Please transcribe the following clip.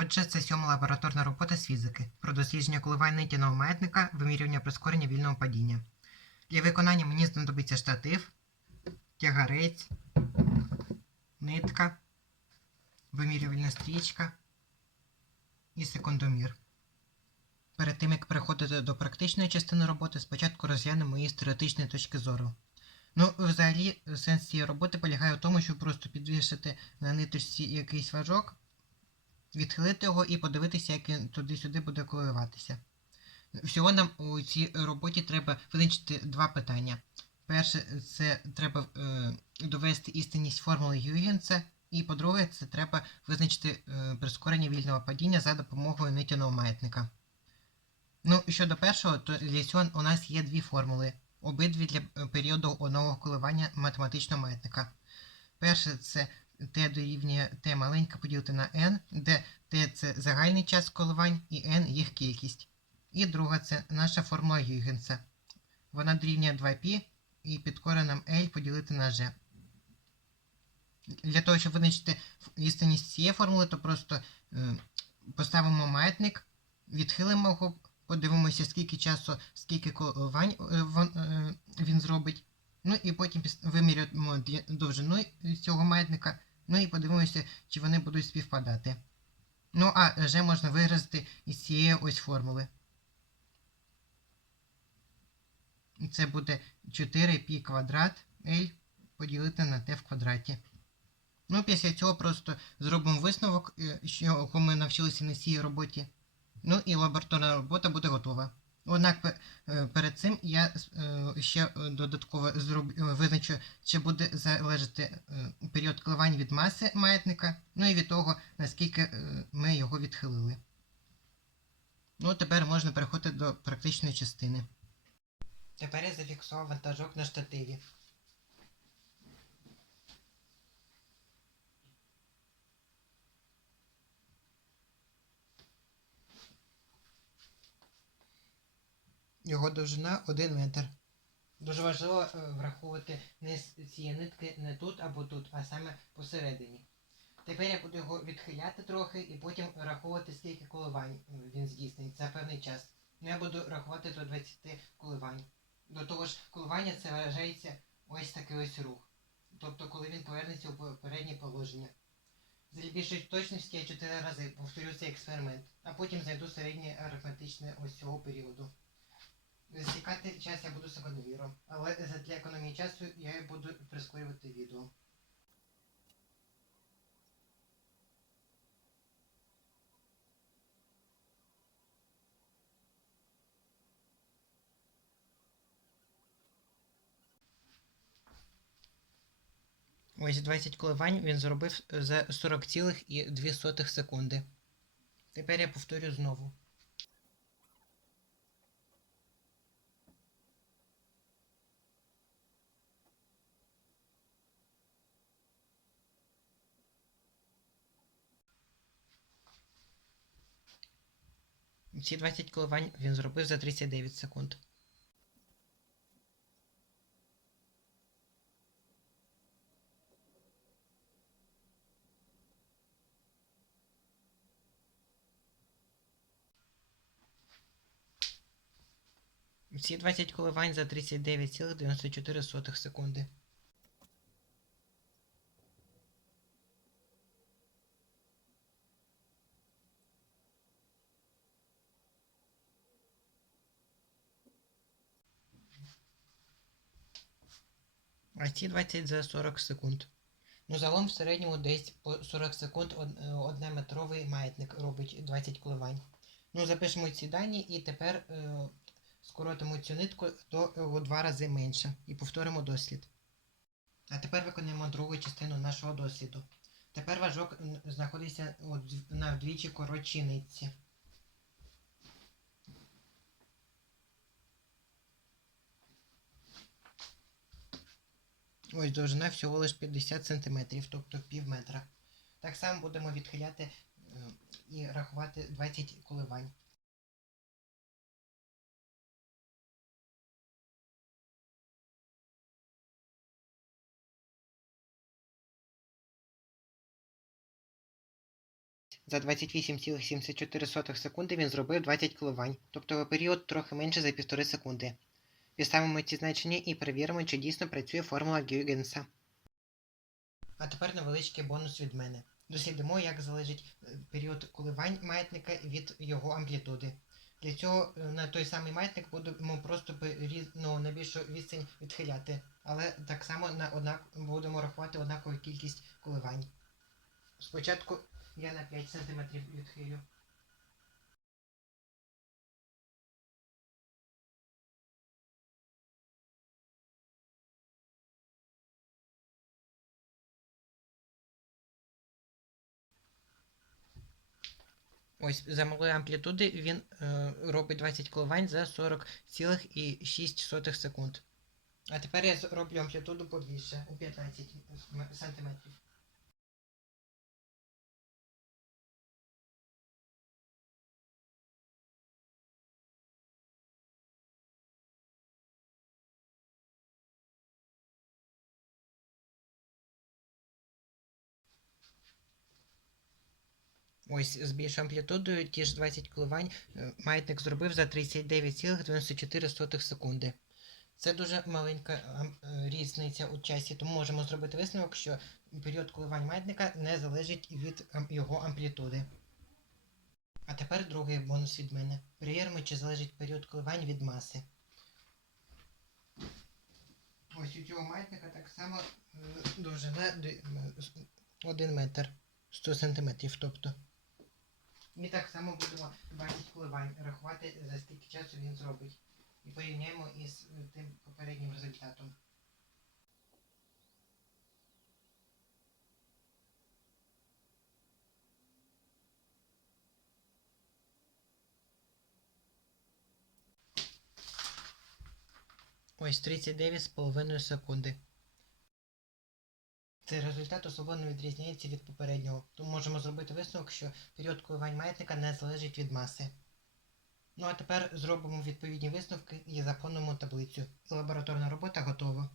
Отже, це сьома лабораторна робота з фізики про дослідження коливань нитяного маятника, вимірювання прискорення вільного падіння. Для виконання мені знадобиться штатив, тягарець, нитка, вимірювальна стрічка і секундомір. Перед тим як переходити до практичної частини роботи, спочатку розглянемо її з теоретичної точки зору. Ну, взагалі, сенс цієї роботи полягає в тому, щоб просто підвішити на ниточці якийсь важок, відхилити його і подивитися, як він туди-сюди буде коливатися. Всього нам у цій роботі треба визначити два питання. Перше, це треба е, довести істинність формули Гюйгенса, і по-друге, це треба визначити е, прискорення вільного падіння за допомогою нитяного маятника. Ну, щодо першого, то для цього у нас є дві формули, обидві для е, періоду одного коливання математичного маятника. Перше це t дорівнює t маленька поділити на n, де t це загальний час коливань і n їх кількість. І друга це наша формула Гюйгенса. Вона дорівнює 2π і під коренем L поділити на g. Для того, щоб визначити істинність цієї формули, то просто е, поставимо маятник, відхилимо його, подивимося, скільки часу, скільки коливань е, е, він зробить. Ну і потім виміряємо довжину цього маятника, ну і подивимося, чи вони будуть співпадати. Ну, а вже можна виразити із цієї ось формули. І Це буде 4π квадрат L поділити на t в квадраті. Ну, після цього просто зробимо висновок, е, що ми навчилися на цій роботі. Ну і лабораторна робота буде готова. Однак е, перед цим я е, ще е, додатково зроб... визначу, чи буде залежати період коливань від маси маятника, ну і від того, наскільки ми його відхилили. Ну, тепер можна переходити до практичної частини. Тепер я зафіксував вантажок на штативі. Його довжина 1 метр. Дуже важливо е, враховувати низ цієї нитки не тут або тут, а саме посередині. Тепер я буду його відхиляти трохи і потім рахувати, скільки коливань е, він здійснить за певний час. Ну я буду рахувати до 20 коливань. До того ж, коливання це вважається ось такий ось рух. Тобто, коли він повернеться у попереднє положення. Для більшої точності я 4 рази повторю цей експеримент, а потім знайду середнє арифметичне ось цього періоду. Засікати час я буду секундоміром, але за- для економії часу я буду прискорювати відео. Ось 20 коливань він зробив за 40,2 секунди. Тепер я повторю знову. Ці 20 коливань він зробив за 39 секунд. Ці 20 коливань за 39,94 секунди. А ці 20 за 40 секунд. Ну, загалом в середньому десь по 40 секунд е, однометровий маятник робить 20 коливань. Ну, запишемо ці дані і тепер е, скоротимо цю нитку до е, у два рази менше і повторимо дослід. А тепер виконаємо другу частину нашого досліду. Тепер важок знаходиться на вдвічі коротшій нитці. Ось довжина всього лише 50 см, тобто пів метра. Так само будемо відхиляти е, і рахувати 20 коливань. За 28,74 секунди він зробив 20 коливань, тобто період трохи менше за 1,5 секунди. Підставимо ці значення і перевіримо, чи дійсно працює формула Гюйгенса. А тепер невеличкий бонус від мене. Дослідимо, як залежить е, період коливань маятника від його амплітуди. Для цього е, на той самий маятник будемо просто ну, на відстань відхиляти, але так само на однак будемо рахувати однакову кількість коливань. Спочатку я на 5 см відхилю. Ось за малої амплітуди він е, робить 20 коливань за 40,6 секунд. А тепер я зроблю амплітуду побільше у 15 см. Ось з більшою амплітудою, ті ж 20 коливань, е, маятник зробив за 39,94 секунди. Це дуже маленька е, різниця у часі, тому можемо зробити висновок, що період коливань маятника не залежить від його амплітуди. А тепер другий бонус від мене. Перевіримо, чи залежить період коливань від маси. Ось у цього маятника так само е, довжина 1 метр 100 сантиметрів, тобто. І так само будемо 20 коливань рахувати, за скільки часу він зробить. І порівняємо із е, тим попереднім результатом. Ось 39,5 секунди. Цей результат особо не відрізняється від попереднього, тому можемо зробити висновок, що період коливань маятника не залежить від маси. Ну а тепер зробимо відповідні висновки і заповнимо таблицю. Лабораторна робота готова.